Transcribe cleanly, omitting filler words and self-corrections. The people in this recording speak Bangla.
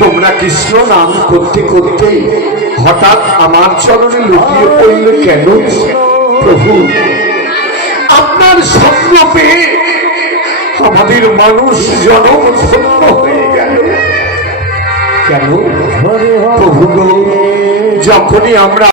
তোমরা কৃষ্ণ নাম করতে করতে হঠাৎ আমার চরণে লুটিয়ে পড়লে কেন প্রভু? আপনার স্বপ্ন পেয়ে আমাদের মানুষ জনম ধন্য হয়ে গেল কেন প্রভু? যখনই আমরা